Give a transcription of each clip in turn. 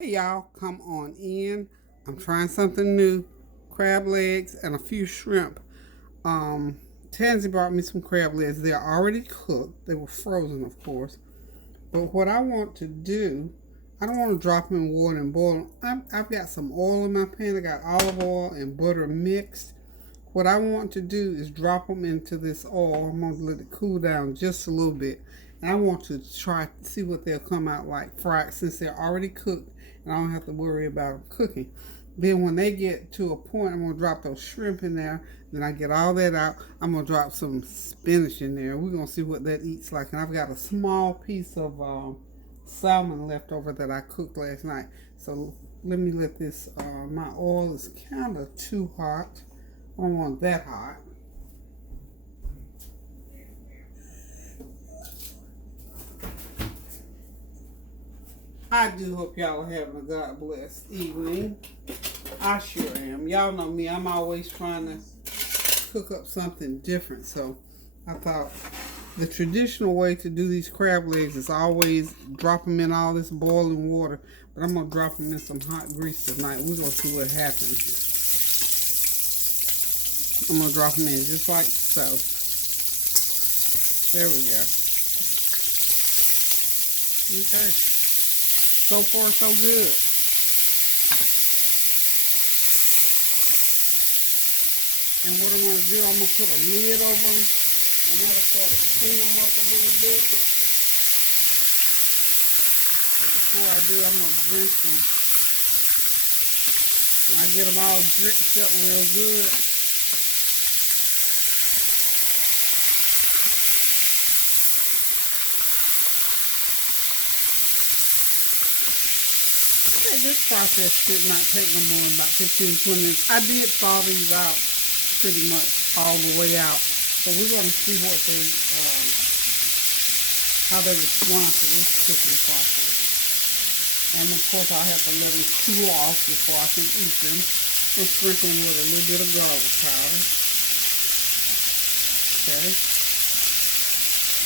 Hey y'all, come on in. I'm trying something new. Crab legs and a few shrimp. Tansy brought me some crab legs. They're already cooked. They were frozen, of course. But what I want to do, I don't want to drop them in water and boil them. I've got some oil in my pan. I got olive oil and butter mixed. What I want to do is drop them into this oil. I'm going to let it cool down just a little bit. And I want to try to see what they'll come out like fried since they're already cooked and I don't have to worry about them cooking. Then when they get to a point, I'm going to drop those shrimp in there. Then I get all that out. I'm going to drop some spinach in there. We're going to see what that eats like. And I've got a small piece of salmon left over that I cooked last night. So let me let this, my oil is kind of too hot. I don't want that hot. I do hope y'all are having a God blessed evening. I sure am. Y'all know me. I'm always trying to cook up something different. So I thought the traditional way to do these crab legs is always drop them in all this boiling water. But I'm going to drop them in some hot grease tonight. We're going to see what happens. I'm going to drop them in just like so. There we go. Okay. So far, so good. And what I'm going to do, I'm going to put a lid over them. And that'll sort of steam them up a little bit. So before I do, I'm going to drench them. When I get them all drenched up real good, this process should not take no more than about 15-20 minutes. I did thaw these out pretty much all the way out. So we're going to see what they, how they respond to this cooking process. And of course I have to let them cool off before I can eat them. And sprinkle them with a little bit of garlic powder. Okay.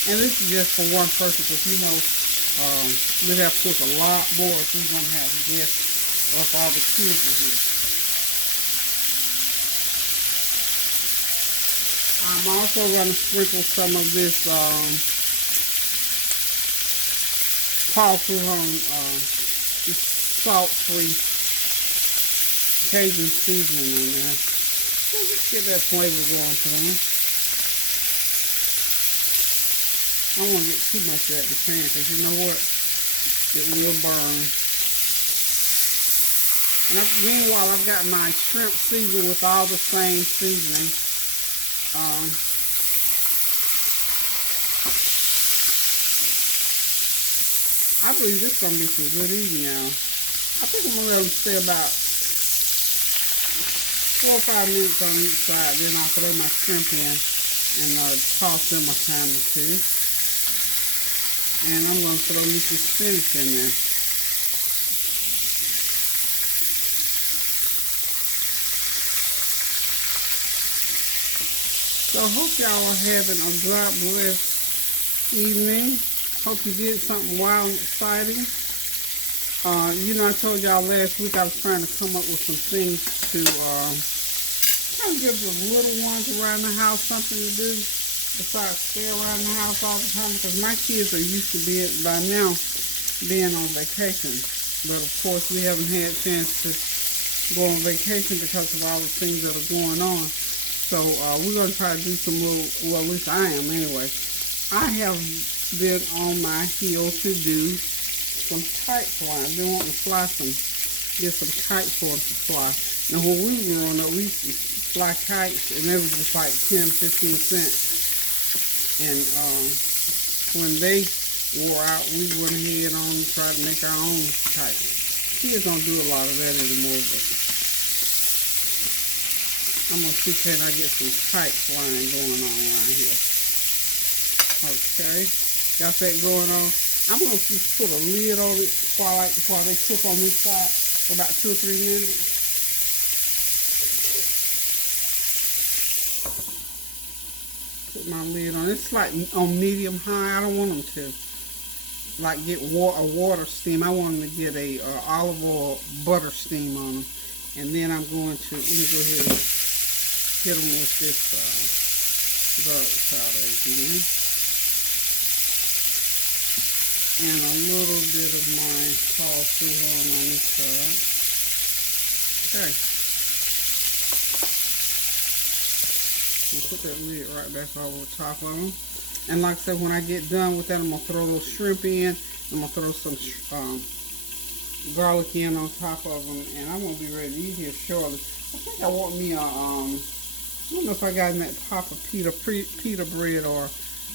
And this is just for one person because you know we'd have to cook a lot more if we're going to have guests of all the kids are here. I'm also going to sprinkle some of this this salt-free Cajun seasoning in there. So just get that flavor going to them. I don't want to get too much of that in the pan because you know what? It will burn. And meanwhile, I've got my shrimp seasoned with all the same seasoning. I believe this is going to be some good eating, y'all. I think I'm going to let them stay about 4 or 5 minutes on each side. Then I'll throw my shrimp in and toss them a time or two. And I'm going to throw me some spinach in there. So I hope y'all are having a God blessed evening. Hope you did something wild and exciting. You know, I told y'all last week I was trying to come up with some things to kind of give the little ones around the house something to do besides stay around the house all the time because my kids are used to being on vacation. But of course we haven't had a chance to go on vacation because of all the things that are going on. So we're going to try to do some little, well at least I am anyway. I have been on my heel to do some kite flying. I've been wanting to get some kites for them to fly. Now when we were growing up, we used to fly kites and they were just like 10, 15 cents. And when they wore out, we went ahead on and tried to make our own kites. Kids don't do a lot of that anymore, but I'm going to see can I get some kite flying going on around here. Okay, got that going on. I'm going to just put a lid on it while they cook on this side for about 2 or 3 minutes. Put my lid on. It's like on medium high. I don't want them to like get a water steam. I want them to get a olive oil butter steam on them. And then I'm going to, let me go ahead and hit them with this garlic powder again. And a little bit of my tall suhan on this side. Okay. And put that lid right back over the top of them. And like I said, when I get done with that, I'm going to throw those shrimp in. I'm going to throw some garlic in on top of them. And I'm going to be ready to eat here shortly. I think I want me a, I don't know if I got in that pot of pita bread or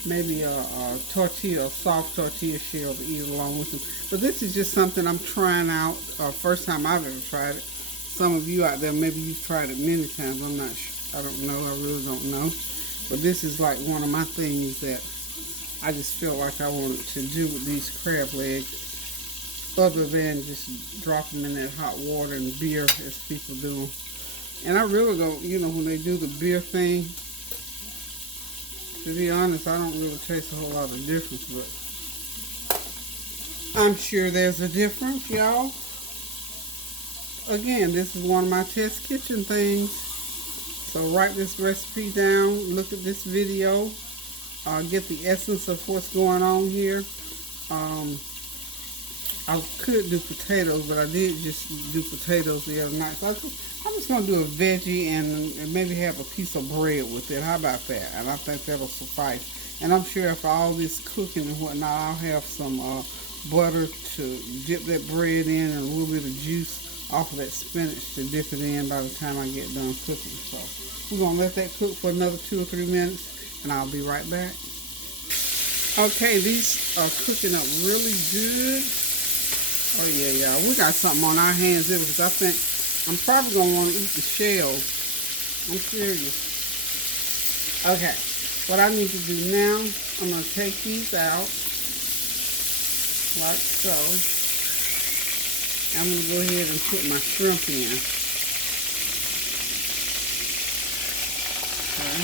maybe a tortilla, a soft tortilla shell to eat along with them. But this is just something I'm trying out. First time I've ever tried it. Some of you out there, maybe you've tried it many times. I'm not sure. I don't know. I really don't know. But this is like one of my things that I just felt like I wanted to do with these crab legs, other than just drop them in that hot water and beer as people do. And I really don't, you know, when they do the beer thing, to be honest, I don't really taste a whole lot of difference, but I'm sure there's a difference, y'all. Again, this is one of my test kitchen things. So write this recipe down, look at this video, get the essence of what's going on here. I could do potatoes, but I did just do potatoes the other night. So I'm just going to do a veggie and maybe have a piece of bread with it. How about that? And I think that'll suffice. And I'm sure after all this cooking and whatnot, I'll have some butter to dip that bread in and a little bit of juice off of that spinach to dip it in by the time I get done cooking. So we're going to let that cook for another 2 or 3 minutes and I'll be right back. Okay, these are cooking up really good. Oh yeah, y'all, we got something on our hands here because I think I'm probably going to want to eat the shells. I'm serious. Okay, what I need to do now, I'm going to take these out like so. I'm going to go ahead and put my shrimp in. Okay.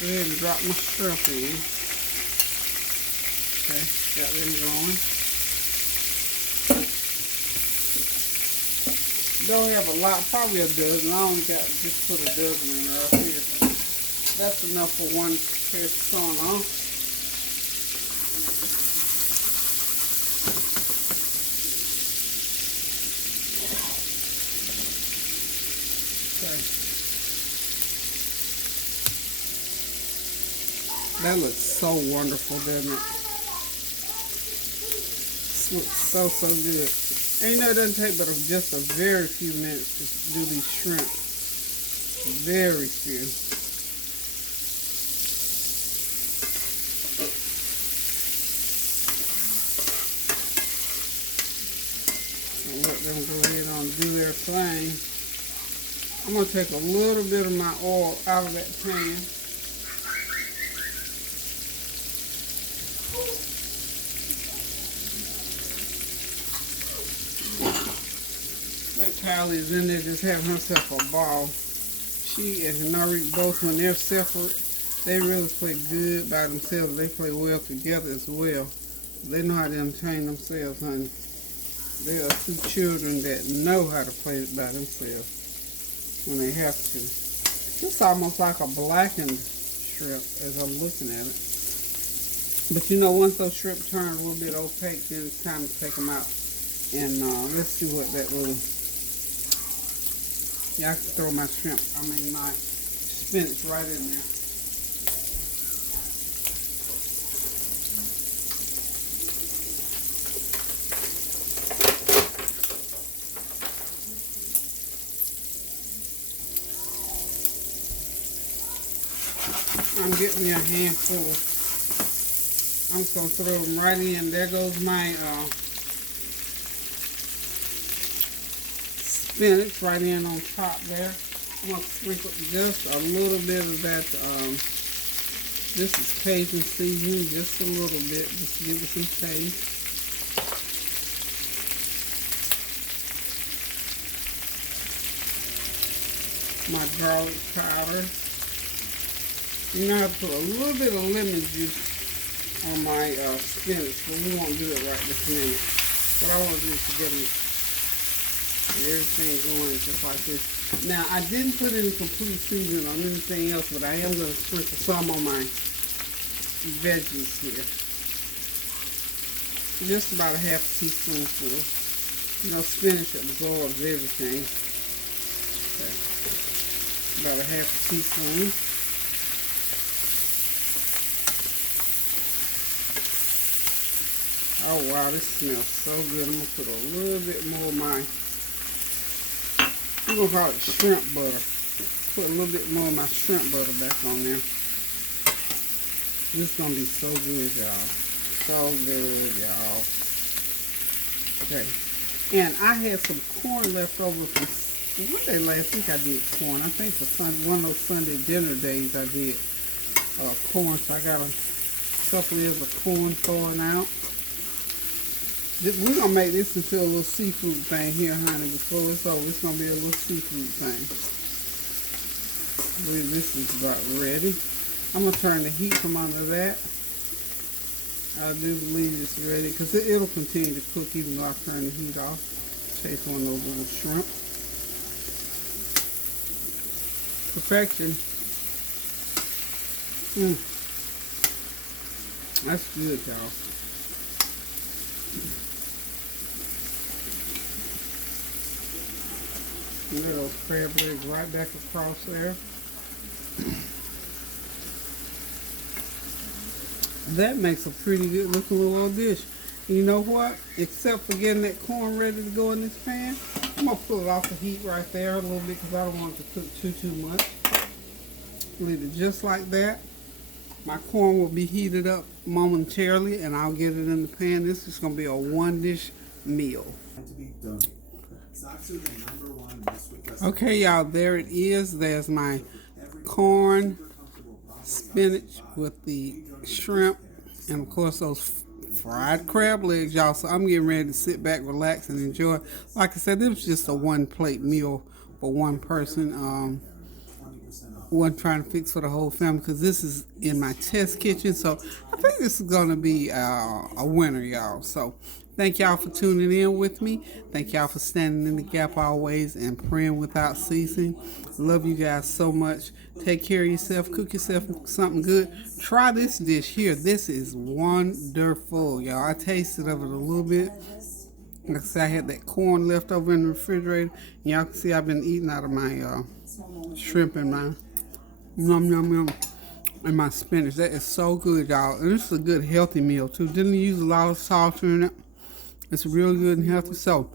Go ahead and drop my shrimp in. Okay, got them going. Don't have a lot, probably a dozen. I only got just put a dozen in right here. That's enough for one person, huh? That looks so wonderful, doesn't it? This looks so, so good. And you know, it doesn't take but just a very few minutes to do these shrimp. Very few. And let them go ahead and do their thing. I'm going to take a little bit of my oil out of that pan. Kylie is in there just having herself a ball. She and Nari both, when they're separate, they really play good by themselves. They play well together as well. They know how to entertain themselves, honey. They are 2 children that know how to play by themselves when they have to. It's almost like a blackened shrimp as I'm looking at it. But you know, once those shrimp turn a little bit opaque, then it's time to take them out. And let's see what that will. Yeah, I can throw my shrimp, my spinach right in there. I'm getting me a handful. I'm just going to throw them right in. There goes my spinach right in on top there. I'm going to sprinkle just a little bit of that. This is Cajun seasoning, just a little bit, just to give it some taste. My garlic powder. You know, I put a little bit of lemon juice on my spinach, but we won't do it right this minute. What I want to do is to get them everything going just like this. Now, I didn't put any complete seasoning on anything else, but I am going to sprinkle some on my veggies here. Just about a half a teaspoonful. You know, spinach absorbs everything. Okay. About a half a teaspoon. Oh wow, this smells so good. I'm going to put a little bit more of my, I'm going to call it shrimp butter. Put a little bit more of my shrimp butter back on there. This is going to be so good, y'all. So good, y'all. Okay. And I had some corn left over from, one day last week I did corn. I think for one of those Sunday dinner days I did corn. So I got a couple of corn thawing out. We're going to make this into a little seafood thing here, honey. Before it's over, it's going to be a little seafood thing. I believe this is about ready. I'm going to turn the heat from under that. I do believe it's ready because it'll continue to cook even though I turn the heat off. Chase one of those little shrimp. Perfection. That's good, y'all. Look at those crab legs right back across there. That makes a pretty good looking little dish. You know what? Except for getting that corn ready to go in this pan, I'm going to pull it off the heat right there a little bit because I don't want it to cook too much. Leave it just like that. My corn will be heated up momentarily and I'll get it in the pan. This is going to be a one dish meal. Okay, y'all, there it is. There's my corn, spinach with the shrimp, and of course those fried crab legs, y'all. So I'm getting ready to sit back, relax, and enjoy. Like I said, this was just a one plate meal for one person. Wasn't trying to fix for the whole family because this is in my test kitchen. So I think this is going to be a winner, y'all. So thank y'all for tuning in with me. Thank y'all for standing in the gap always and praying without ceasing. Love you guys so much. Take care of yourself. Cook yourself something good. Try this dish here. This is wonderful, y'all. I tasted of it a little bit. Like I said, I had that corn left over in the refrigerator. Y'all can see I've been eating out of my shrimp and my and my spinach. That is so good, y'all. And this is a good healthy meal too. Didn't use a lot of salt in it. It's real good and healthy. So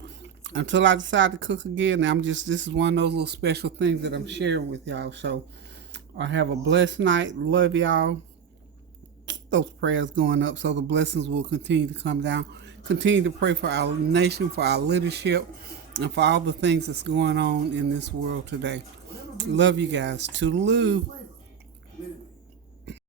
until I decide to cook again, this is one of those little special things that I'm sharing with y'all. So I have a blessed night. Love y'all. Keep those prayers going up so the blessings will continue to come down. Continue to pray for our nation, for our leadership, and for all the things that's going on in this world today. Love you guys. Toodaloo.